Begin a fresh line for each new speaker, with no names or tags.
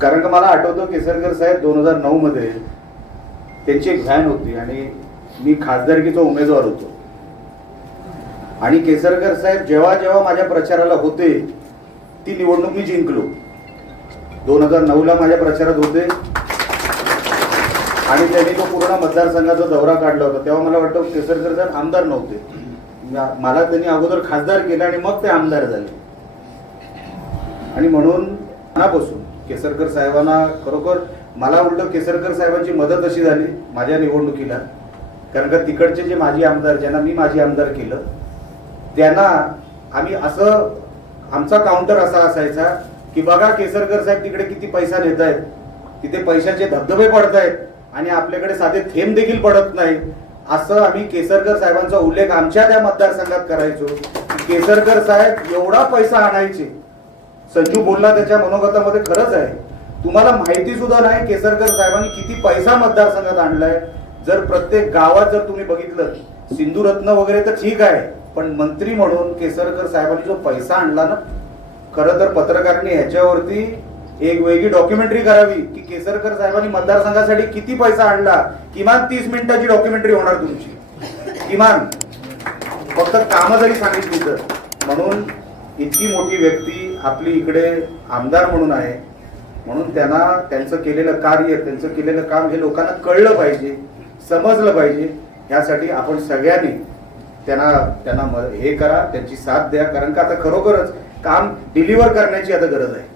कारण का मला आठवतं केसरकर साहेब दोन हजार नऊ मध्ये त्यांची एक व्हॅन होती आणि मी खासदारकीचा उमेदवार होतो. आणि केसरकर साहेब जेव्हा जेव्हा माझ्या प्रचाराला होते ती निवडणूक मी जिंकलो. दोन हजार नऊला माझ्या प्रचारात होते. आणि त्यांनी तो पूर्ण मतदारसंघाचा दौरा काढला होता. तेव्हा मला वाटतं केसरकर साहेब आमदार नव्हते. मला त्यांनी अगोदर खासदार केलं आणि मग ते आमदार झाले. आणि म्हणून मनापासून केसरकर साहेबांना खरोखर मला उलट केसरकर साहेबांची मदत अशी झाली माझ्या निवडणुकीला. कारण का तिकडचे जे माजी आमदार ज्यांना मी माजी आमदार केलं त्यांना आम्ही असं आमचा काउंटर असा असायचा की बघा केसरकर साहेब तिकडे किती पैसा नेत आहेत तिथे पैशाचे धबधबे पडत आहेत आणि आपल्याकडे साधे थेंब देखील पडत नाही असं आम्ही केसरकर साहेबांचा उल्लेख आमच्या त्या मतदारसंघात करायचो केसरकर साहेब एवढा पैसा आणायचे संजू बोलला त्याच्या मनोगतामध्ये खरंच आहे. तुम्हाला माहिती सुद्धा नाही केसरकर साहेबांनी किती पैसा मतदारसंघात आणलाय. जर प्रत्येक गावात जर तुम्ही बघितलं सिंधुरत्न वगैरे तर ठीक आहे पण मंत्री म्हणून केसरकर साहेबांनी जो पैसा आणला ना खरं तर पत्रकारांनी ह्याच्यावरती एक वेगळी डॉक्युमेंटरी करावी की केसरकर साहेबांनी मतदारसंघासाठी किती पैसा आणला. किमान तीस मिनिटाची डॉक्युमेंटरी होणार तुमची. किमान. फक्त कामं जरी सांगितली तर. म्हणून इतकी मोठी व्यक्ती आपली इकडे आमदार म्हणून आहे. म्हणून त्यांना त्यांचं केलेलं कार्य त्यांचं केलेलं काम हे लोकांना कळलं पाहिजे समजलं पाहिजे. ह्यासाठी आपण सगळ्यांनी त्यांना त्यांना म- हे करा त्यांची साथ द्या. कारण का आता खरोखरच काम डिलिव्हर करण्याची आता गरज आहे.